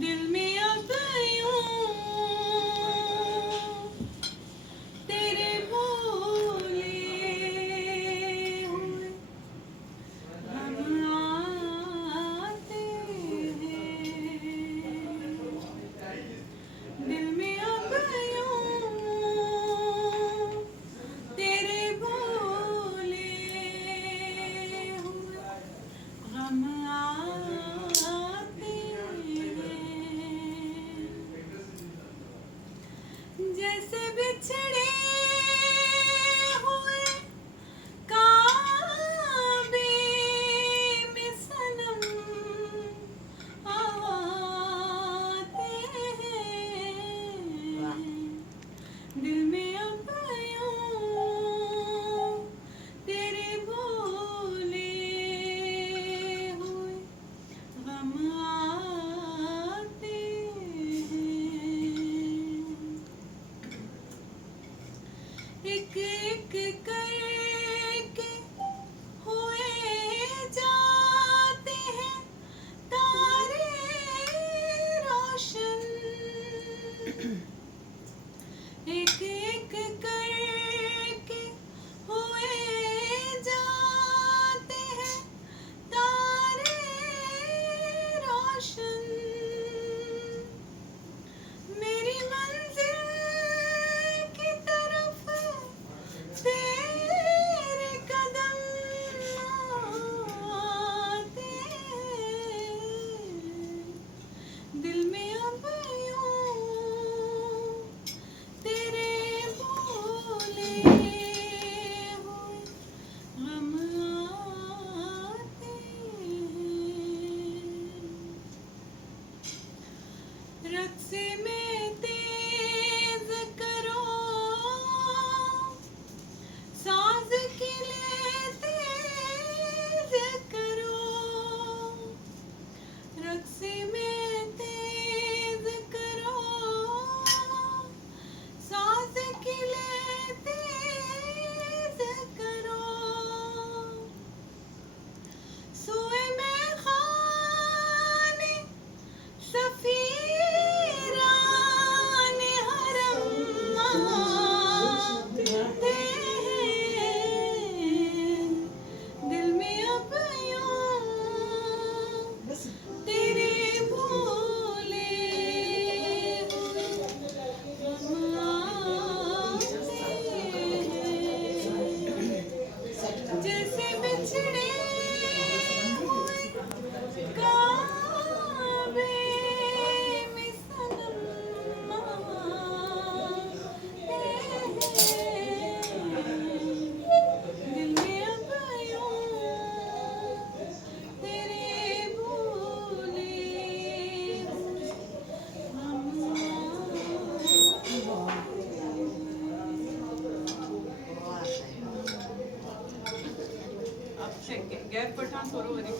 दिल में अब यूं तेरे भोले हुए हम आते हैं। दिल में अब यूं तेरे भोले हुए हम आते हैं। जैसे बिछड़े हुए काबे में सनम आते हैं। दिल में अब यूं तेरे भोले हुए हम आते हैं। एक एक करके हुए जाते हैं तारे रोशन। एक एक करके हुए जाते हैं तारे रोशन। मेरी मंजिल की तरफ तेरे कदम आते हैं। दिल में अब यूं तेरे भोले हुए हम आते हैं। रक़्स में तेज करो साज के लिए तेज करो। रक़्स में तेज करो साज के लिए तेज करो। सोए में खाने सफीराने हरम आते हैं। दिल में अब यूं तेरे भोले हुए हम आते हैं। जैसे बिछड़े हुए काबे में सनम आते हैं। दिल में अब यूं तेरे भोले हुए हम आते हैं। अब गैर पठान